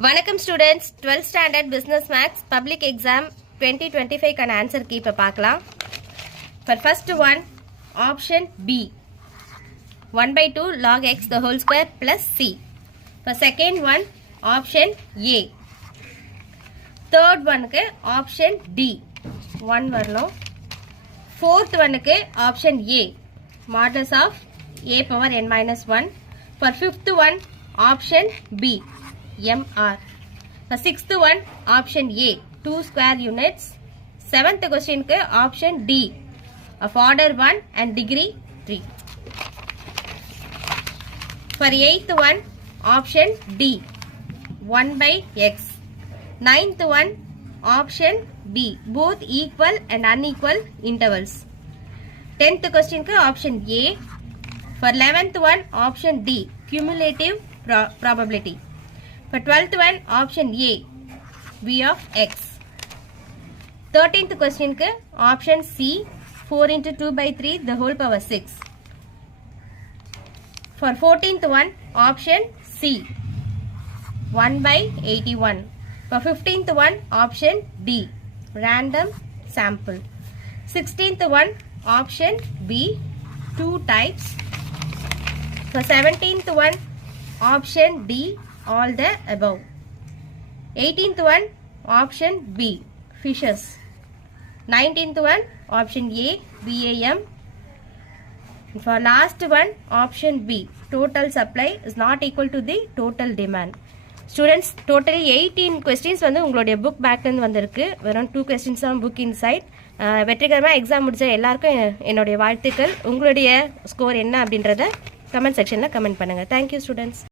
வணக்கம் students, 12th standard business maths public exam 2025 கான answer key இப்போ பார்க்கலாம். For first one, option B, 1/2 log x the whole square plus c. For second one, option A. Third one க்கு option D, 1 வரணும். Fourth one க்கு option A, modulus of a power n minus 1. For fifth one, option B, MR. For sixth one, option A, 2 square units. Seventh question க்கு option D, of order 1 and degree 3. For eighth one, option D, 1/x. Ninth one, option B, both equal and unequal intervals. 10th question க்கு option A. For 11th one, option D, cumulative probability. For 12th one, option A, V of x. 13th question க்கு option C, 4 into 2/3 the whole power 6. For 14th one, option C, 1/81. For 15th one, option D, random sample. 16th one, option B, 2 types. For 17th one, option D, all the above. 18th one, option B, fishes. 19th one, option A, BAM. For last one, option B, total supply is not equal to the total demand. Students, totally 18 questions வந்து உங்களுடைய புக் பேக்லேருந்து வந்திருக்கு. வெறும் 2 questions தான் book inside. வெற்றிகரமாக எக்ஸாம் முடிச்ச எல்லாருக்கும் என்னுடைய வாழ்த்துக்கள். உங்களுடைய ஸ்கோர் என்ன அப்படின்றத கமெண்ட் செக்ஷனில் கமெண்ட் பண்ணுங்கள். Thank you students.